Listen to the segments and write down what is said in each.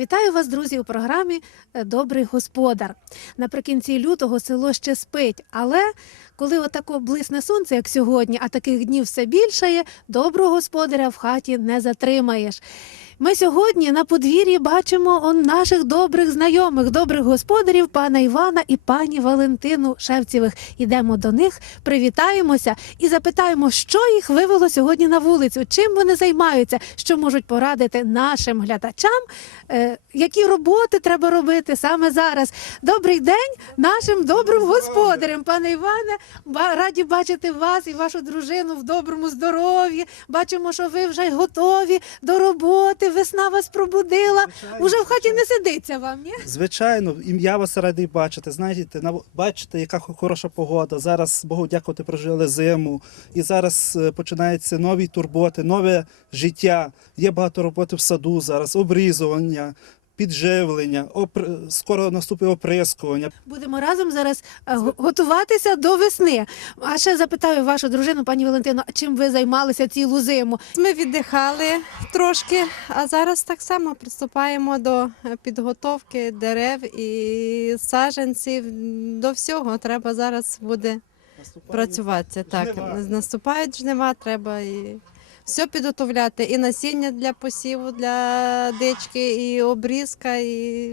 Вітаю вас, друзі, у програмі е, Добрий господар. Наприкінці лютого село ще спить, але коли отако блисне сонце, як сьогодні, а таких днів все більшає, доброго господаря в хаті не затримаєш. Ми сьогодні на подвір'ї бачимо он наших добрих знайомих, добрих господарів, пана Івана і пані Валентину Шевцівих. Ідемо до них, привітаємося і запитаємо, що їх вивело сьогодні на вулицю, чим вони займаються, що можуть порадити нашим глядачам, е, які роботи треба робити саме зараз. Добрий день нашим добрим господарям, пане Іване. Раді бачити вас і вашу дружину в доброму здоров'ї. Бачимо, що ви вже готові до роботи. Весна вас пробудила. Звичайно, Уже в хаті не сидиться вам, ні? Звичайно, ім'я вас радий бачити. Знаєте, на- бачите, яка хо- хороша погода. Зараз Богу дякувати, прожили зиму. І зараз е, починаються нові турботи, нове життя. Є багато роботи в саду зараз, обрізування, підживлення, опр- скоро наступить оприскування. Будемо разом зараз е, готуватися до весни. А ще запитаю вашу дружину, пані Валентину, чим ви займалися цілу зиму? Ми віддихали трошки, а зараз так само приступаємо до е, підготовки дерев і саджанців. До всього треба зараз буде працювати. Так, наступають жнива, треба і все підготовляти. І насіння для посіву, для дички, і обрізка, і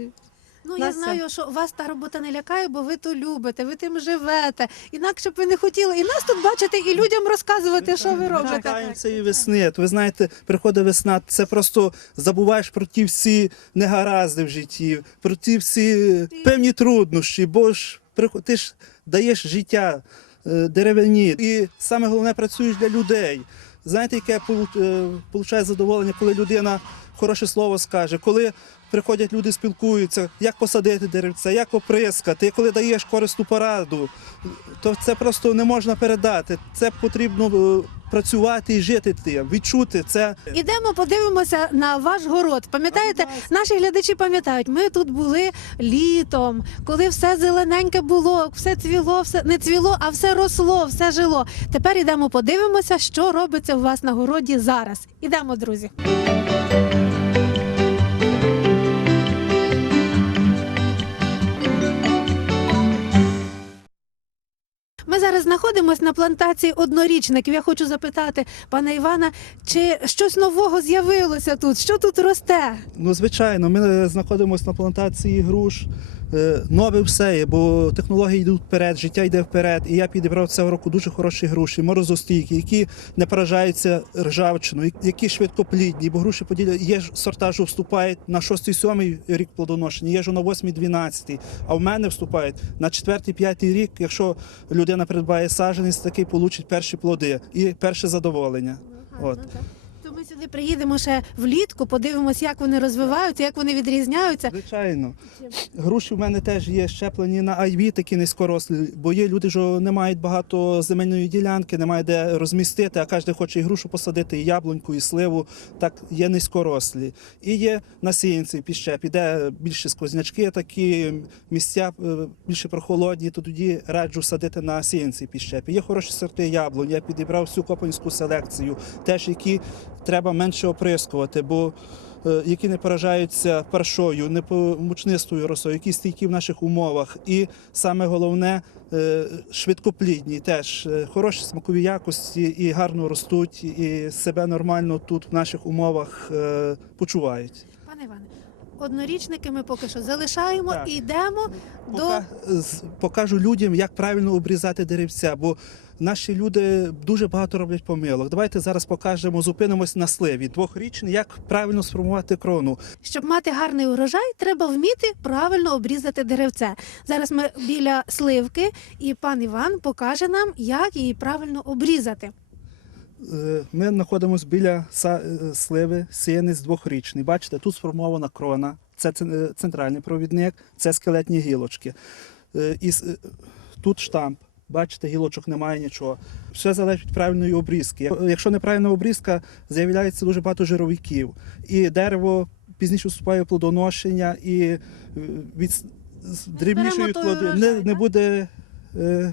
Ну я Настя. знаю, що вас та робота не лякає, бо ви то любите, ви тим живете. Інакше б ви не хотіли і нас тут бачити, і людям розказувати, що ви Ми робите. чекаємо цієї весни. От ви знаєте, приходить весна, це просто забуваєш про ті всі негаразди в житті, про ті всі певні труднощі, бо ж приход- ти ж даєш життя е, деревині. І саме головне працюєш для людей. Знаєте, яке е, получаю задоволення, коли людина хороше слово скаже, коли приходять люди, спілкуються, як посадити деревця, як оприскати, коли даєш корисну пораду, то це просто не можна передати. Це потрібно е, працювати і жити тим, відчути це. Ідемо, подивимося на ваш город. Пам'ятаєте, наші глядачі пам'ятають, ми тут були літом, коли все зелененьке було, все цвіло, все не цвіло, а все росло, все жило. Тепер ідемо, подивимося, що робиться у вас на городі зараз. Ідемо, друзі. Знаходимося на плантації однорічників. Я хочу запитати пана Івана, чи щось нового з'явилося тут? Що тут росте? Ну, звичайно, ми е, знаходимося на плантації груш. Нове все є, бо технології йдуть вперед, життя йде вперед. І я підібрав цього року дуже хороші груші, морозостійкі, які не поражаються ржавчиною, які швидкоплідні, бо груші поділя є ж сорта, що вступають на 6-7 рік плодоношення, є ж на 8-12, а в мене вступають на 4-5 рік, якщо людина придбає саджанець, такий получить перші плоди і перше задоволення. От. То ми приїдемо ще влітку, подивимося, як вони розвиваються, як вони відрізняються. Звичайно. Груші в мене теж є щеплені на айві, такі низькорослі, бо є люди, що не мають багато земельної ділянки, немає де розмістити, а кожен хоче і грушу посадити, і яблуньку, і сливу. Так є низькорослі. І є насіянці підщеп, де більше сквознячки, такі місця е, більше прохолодні, то тоді раджу садити на сіянці підщепі. Є хороші сорти яблунь. Я підібрав всю копанську селекцію, теж які треба менше оприскувати, бо е, які не поражаються паршою, не мучнистою росою, які стійкі в наших умовах. І саме головне е, швидкоплідні, теж е, хороші смакові якості і гарно ростуть, і себе нормально тут в наших умовах почувають. Пане Іване, однорічники ми поки що залишаємо Так. і йдемо до Пока- з- покажу людям, як правильно обрізати деревця, бо наші люди дуже багато роблять помилок. Давайте зараз покажемо, зупинимось на сливі двохрічний, як правильно сформувати крону. щоб мати гарний урожай, треба вміти правильно обрізати деревце. Зараз ми біля сливки, і пан Іван покаже нам, як її правильно обрізати. Е, Ми знаходимося біля е, сливи, сіянець двохрічний. Бачите, тут сформована крона, це е, центральний провідник, це скелетні гілочки. І тут штамп. Бачите, гілочок немає нічого. Все залежить від правильної обрізки. Якщо неправильна обрізка, з'являється дуже багато жировиків. І дерево пізніше вступає в плодоношення, і від дрібнішої плоди не, не буде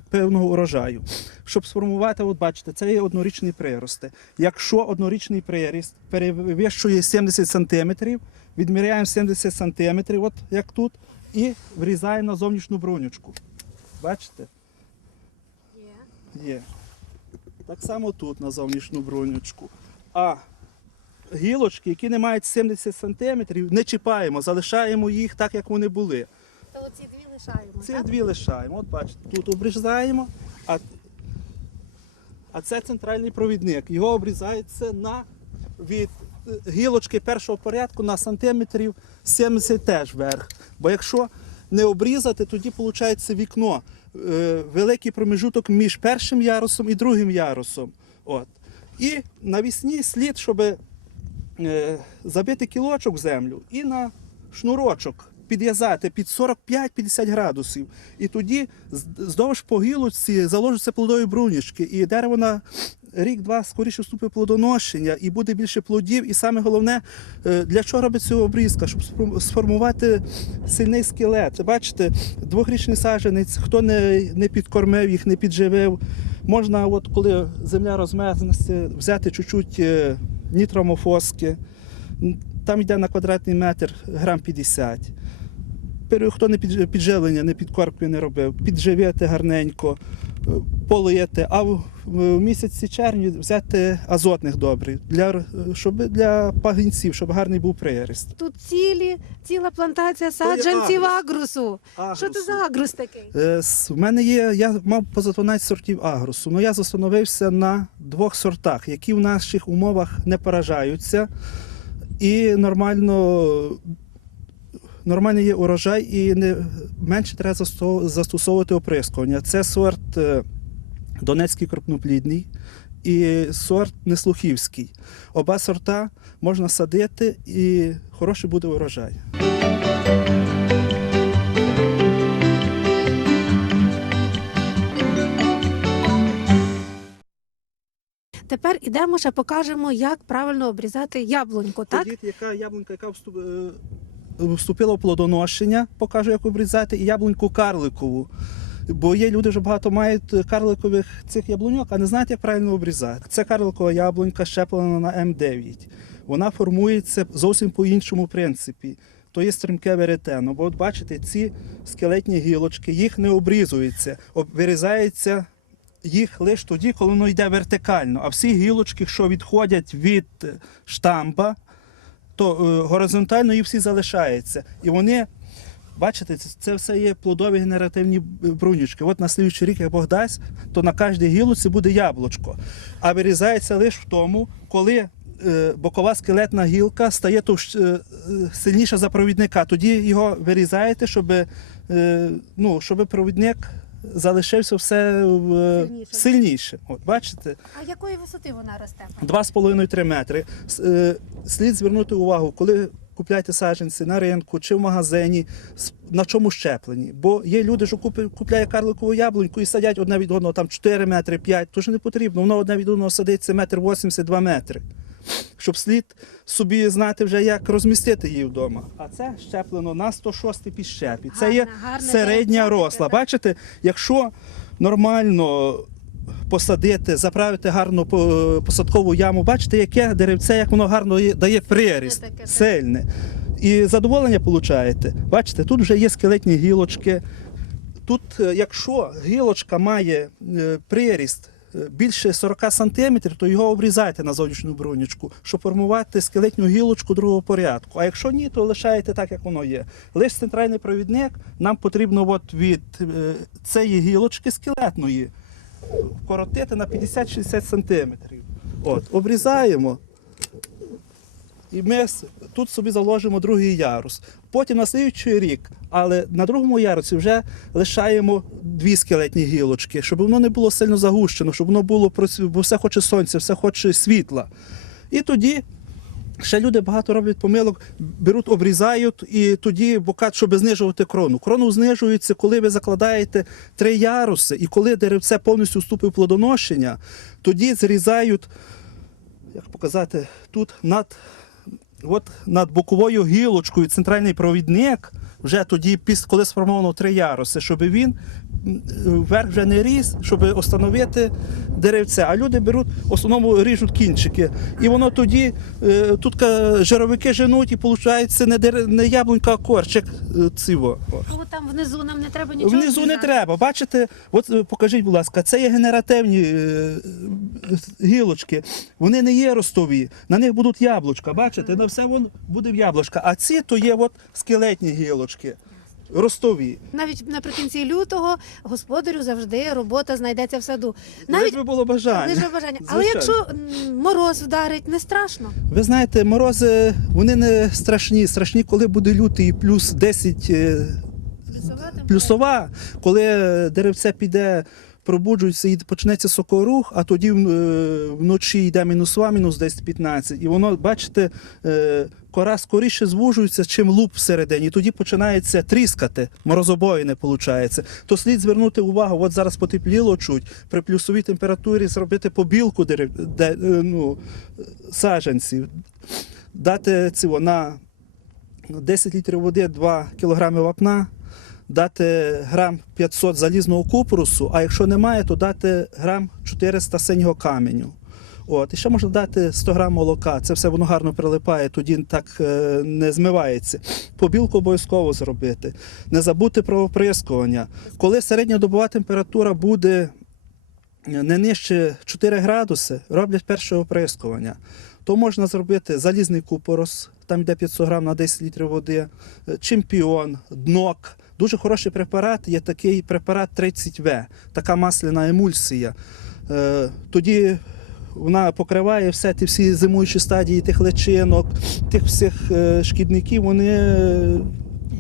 певного урожаю. щоб сформувати, от бачите, це є однорічний прирости. Якщо однорічний приріст перевищує 70 см, відміряємо 70 см, от як тут, і врізаємо на зовнішню бронючку. Бачите? Є. Так само тут на зовнішню бронючку. А гілочки, які не мають 70 см, не чіпаємо, залишаємо їх так, як вони були. Лишаємо. Ці так? дві лишаємо. От бачите, тут обрізаємо, а, а це центральний провідник. Його обрізається на від гілочки першого порядку на сантиметрів 70 теж вверх. Бо якщо не обрізати, тоді виходить вікно, е, великий промежуток між першим ярусом і другим ярусом. От. І навісні слід, щоб е, забити кілочок в землю і на шнурочок підв'язати під 45-50 градусів. І тоді здовж по гілочці заложаться плодові брунічки, і дерево на рік-два скоріше вступить плодоношення і буде більше плодів. І саме головне, е, для чого робить цю обрізка? Щоб сформувати сильний скелет. Бачите, двохрічний саджанець, хто не, не підкормив їх, не підживив. Можна, от коли земля розмерзнеться, взяти чуть-чуть е, нітромофоски. Там йде на квадратний метр грам 50. Хто не підж- підживлення, не підкорпки не робив, підживити гарненько, е, полити, а в, в місяці червні взяти азотних добрив, для, щоб для пагінців, щоб гарний був приріст. Тут цілі, ціла плантація саджанців агрус. агрусу. Що це за агрус такий? Е, В мене є, я мав поза 12 сортів агросу, але я застановився на двох сортах, які в наших умовах не поражаються. І нормально, нормальний є урожай, і не, менше треба засто- застосовувати оприскування. Це сорт е, Донецький крупноплідний і сорт Неслухівський. Оба сорта можна садити і хороший буде урожай. Тепер ідемо ще покажемо, як правильно обрізати яблуньку, так? Тоді яка яблунька, яка вступ- е, в плодоношення, покажу, як обрізати, і яблуньку карликову. Бо є люди, що багато мають карликових цих яблуньок, а не знають, як правильно обрізати. Це карликова яблунька, щеплена на М9. Вона формується зовсім по іншому принципі. То є стрімке веретено. Бо от бачите, ці скелетні гілочки, їх не обрізується, об- вирізається їх лише тоді, коли воно йде вертикально. А всі гілочки, що відходять від штамба, то е, горизонтально їх всі залишаються. І вони, бачите, це, все є плодові генеративні брунючки. От на слідуючий рік, як Бог дасть, то на кожній гілоці буде яблучко. А вирізається лише в тому, коли е, бокова скелетна гілка стає товщ, е, сильніша за провідника. Тоді його вирізаєте, щоб, ну, щоб провідник залишився все в- Сильніше. сильніше. От, бачите? А якої висоти вона росте? 2,5-3 метри. Е, Слід звернути увагу, коли купляєте саджанці на ринку чи в магазині, на чому щеплені. Бо є люди, що купляють карликову яблуньку і садять одне від одного там 4 метри, 5, то ж не потрібно. Воно одне від одного садиться метр 82 метри. Щоб слід собі знати вже, як розмістити її вдома. А це щеплено на 106 підщепі. Це є середня росла. Бачите, якщо нормально посадити, заправити гарну посадкову яму, бачите, яке деревце, як воно гарно дає приріст, сильне. І задоволення получаєте. Бачите, тут вже є скелетні гілочки. Тут, е, якщо гілочка має е, приріст більше 40 см, то його обрізайте на зовнішню бронючку, щоб формувати скелетню гілочку другого порядку. А якщо ні, то лишаєте так, як воно є. Лише центральний провідник нам потрібно от від е, цієї гілочки скелетної вкоротити на 50-60 см. От, обрізаємо. І ми тут собі заложимо другий ярус. Потім на слідуючий рік, але на другому ярусі вже лишаємо дві скелетні гілочки, щоб воно не було сильно загущено, щоб воно було бо все хоче сонця, все хоче світла. І тоді ще люди багато роблять помилок, беруть, обрізають і тоді бокат, щоб знижувати крону. Крону знижується, коли ви закладаєте три яруси, і коли деревце повністю вступить в плодоношення, тоді зрізають, як показати, тут над от над боковою гілочкою центральний провідник, вже тоді, коли сформовано три яруси, щоб він верх вже не ріс, щоб встановити деревце. А люди беруть, в основному ріжуть кінчики. І воно тоді е, тут жировики женуть, і виходить не, дере- не яблунька, а корчик е, циво. О. Там внизу нам не треба нічого. Внизу не треба. Бачите, от е, покажіть, будь ласка, це є генеративні гілочки. Вони не є ростові. На них будуть яблучка. Бачите, на все вон буде в яблучка. А ці то є от скелетні гілочки. Ростові. Навіть наприкінці лютого господарю завжди робота знайдеться в саду. Навіть Навіть би було бажання. лише бажання. Але Звичайно. якщо м, мороз вдарить, не страшно. Ви знаєте, морози вони не страшні. Страшні, коли буде лютий плюс 10 е, плюсова, коли деревце піде, пробуджується і почнеться сокорух, а тоді е, вночі йде мінусова, мінус 10-15. І воно, бачите, е, кора скоріше звужується, чим луп всередині. Тоді починається тріскати, морозобої не виходить. То слід звернути увагу, от зараз потепліло чуть, при плюсовій температурі зробити побілку дерев, де, е, ну, саджанців, дати цього на 10 літрів води, 2 кілограми вапна, дати грам 500 залізного купорусу, а якщо немає, то дати грам 400 синього каменю. От, і ще можна дати 100 грам молока. Це все воно гарно прилипає, тоді так е, не змивається. Побілку обов'язково зробити. Не забути про оприскування. Коли середньодобова температура буде не нижче 4 градуси, роблять перше оприскування. То можна зробити залізний купорос, там йде 500 грам на 10 літрів води, е, чемпіон, днок. Дуже хороший препарат, є такий препарат 30В, така масляна емульсія. Е, Тоді вона покриває все ті всі зимуючі стадії тих личинок, тих всіх е, шкідників, вони е,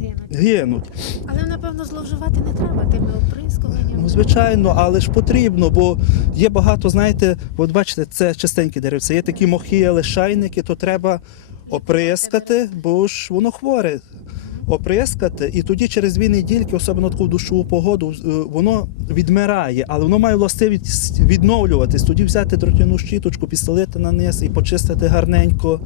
Гинуть. гинуть. Але напевно зловживати не треба тими оприскуваннями. Ну, звичайно, але ж потрібно, бо є багато, знаєте, от бачите, це частенькі деревця. Є такі мохи, лишайники, то треба оприскати, бо ж воно хворе. Оприскати, і тоді через дві недільки, особливо таку душову погоду, е, воно відмирає, але воно має властивість відновлюватись. Тоді взяти дротяну щіточку, підстелити на і почистити гарненько.